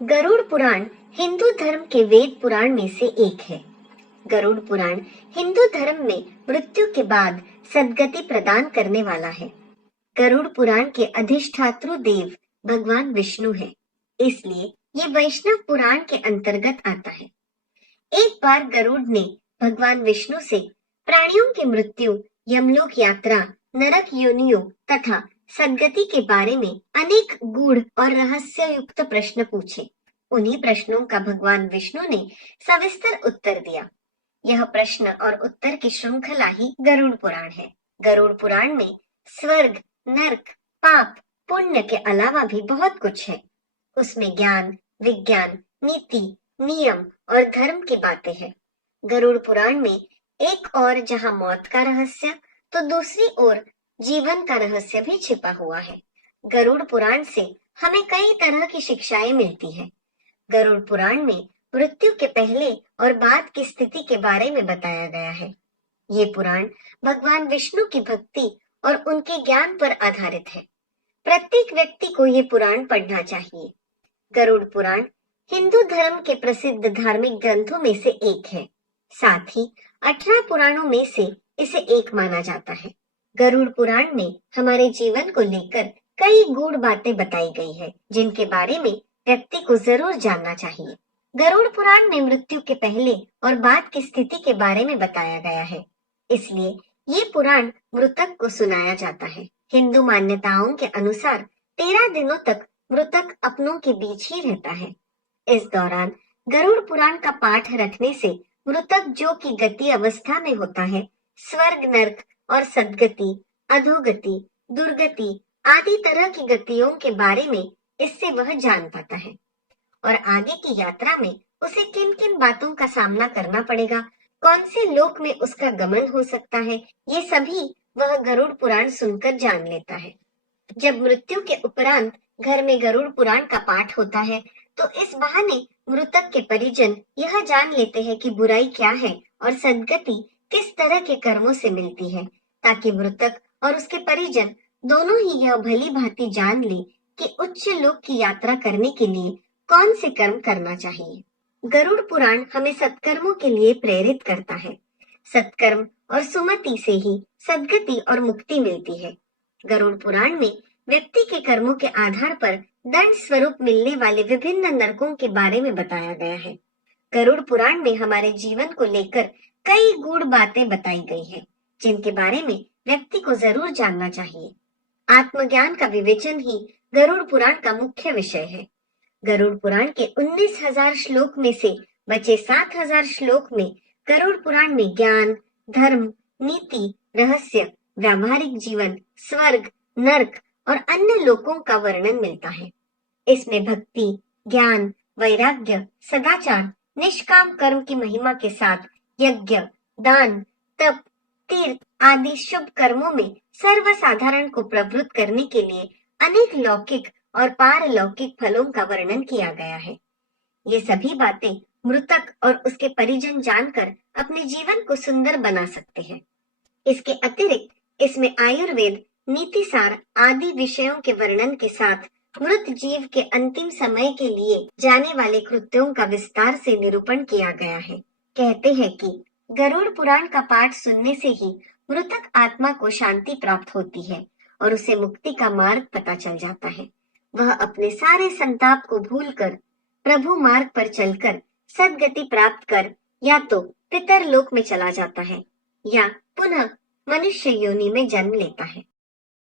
गरुड़ पुराण हिंदू धर्म के वेद पुराण में से एक है। गरुड़ पुराण हिंदू धर्म में मृत्यु के बाद सद्गति प्रदान करने वाला है। गरुड़ पुराण के अधिष्ठातृ देव भगवान विष्णु है, इसलिए ये वैष्णव पुराण के अंतर्गत आता है। एक बार गरुड़ ने भगवान विष्णु से प्राणियों की मृत्यु, यमलोक यात्रा, नरक योनियों तथा सद्गति के बारे में अनेक गूढ़ और रहस्ययुक्त प्रश्न पूछे। उन्हीं प्रश्नों का भगवान विष्णु ने सविस्तर उत्तर दिया। यह प्रश्न और उत्तर की श्रृंखला ही गरुड़ पुराण है। गरुड़ पुराण में स्वर्ग, नरक, पाप, पुण्य के अलावा भी बहुत कुछ है। उसमें ज्ञान, विज्ञान, नीति, नियम और धर्म की बातें हैं। गरुड़ पुराण में एक ओर जहाँ मौत का रहस्य, तो दूसरी ओर जीवन का रहस्य भी छिपा हुआ है। गरुड़ पुराण से हमें कई तरह की शिक्षाएं मिलती है। गरुड़ पुराण में मृत्यु के पहले और बाद की स्थिति के बारे में बताया गया है। ये पुराण भगवान विष्णु की भक्ति और उनके ज्ञान पर आधारित है। प्रत्येक व्यक्ति को ये पुराण पढ़ना चाहिए। गरुड़ पुराण हिंदू धर्म के प्रसिद्ध धार्मिक ग्रंथों में से एक है। साथ ही 18 पुराणों में से इसे एक माना जाता है। गरुड़ पुराण में हमारे जीवन को लेकर कई गूढ़ बातें बताई गई है, जिनके बारे में व्यक्ति को जरूर जानना चाहिए। गरुड़ पुराण में मृत्यु के पहले और बाद की स्थिति के बारे में बताया गया है, इसलिए ये पुराण मृतक को सुनाया जाता है। हिंदू मान्यताओं के अनुसार 13 दिनों तक मृतक अपनों के बीच ही रहता है। इस दौरान गरुड़ पुराण का पाठ रखने से मृतक जो की गति अवस्था में होता है, स्वर्ग, नरक और सद्गति, अधोगति, दुर्गति आदि तरह की गतियों के बारे में इससे वह जान पाता है और आगे की यात्रा में उसे किन किन बातों का सामना करना पड़ेगा, कौन से लोक में उसका गमन हो सकता है, ये सभी वह गरुड़ पुराण सुनकर जान लेता है। जब मृत्यु के उपरांत घर में गरुड़ पुराण का पाठ होता है, तो इस बहाने मृतक के परिजन यह जान लेते हैं कि बुराई क्या है और सद्गति किस तरह के कर्मों से मिलती है, ताकि मृतक और उसके परिजन दोनों ही यह भली भांति जान ले कि उच्च लोक की यात्रा करने के लिए कौन से कर्म करना चाहिए। गरुड़ पुराण हमें सत्कर्मों के लिए प्रेरित करता है। सत्कर्म और सुमति से ही सद्गति और मुक्ति मिलती है। गरुड़ पुराण में व्यक्ति के कर्मों के आधार पर दंड स्वरूप मिलने वाले विभिन्न नरकों के बारे में बताया गया है। गरुड़ पुराण में हमारे जीवन को लेकर कई गूढ़ बातें बताई गई है, जिनके बारे में व्यक्ति को जरूर जानना चाहिए। आत्मज्ञान का विवेचन ही गरुड़ पुराण का मुख्य विषय है। गरुड़ पुराण के 19,000 श्लोक में से बचे 7,000 श्लोक में गरुड़ पुराण में ज्ञान, धर्म, नीति, रहस्य, व्यावहारिक जीवन, स्वर्ग, नरक और अन्य लोकों का वर्णन मिलता है। इसमें भक्ति, ज्ञान, वैराग्य, सदाचार, निष्काम कर्म की महिमा के साथ यज्ञ, दान, तप, तीर्थ आदि शुभ कर्मों में सर्वसाधारण को प्रवृत्त करने के लिए अनेक लौकिक और पारलौकिक फलों का वर्णन किया गया है। ये सभी बातें मृतक और उसके परिजन जानकर अपने जीवन को सुंदर बना सकते हैं। इसके अतिरिक्त इसमें आयुर्वेद, नीतिसार आदि विषयों के वर्णन के साथ मृत जीव के अंतिम समय के लिए जाने वाले कृत्यों का विस्तार से निरूपण किया गया है। कहते हैं कि गरुड़ पुराण का पाठ सुनने से ही मृतक आत्मा को शांति प्राप्त होती है और उसे मुक्ति का मार्ग पता चल जाता है। वह अपने सारे संताप को भूलकर प्रभु मार्ग पर चलकर सद्गति प्राप्त कर या तो पितरलोक में चला जाता है या पुनः मनुष्य योनि में जन्म लेता है।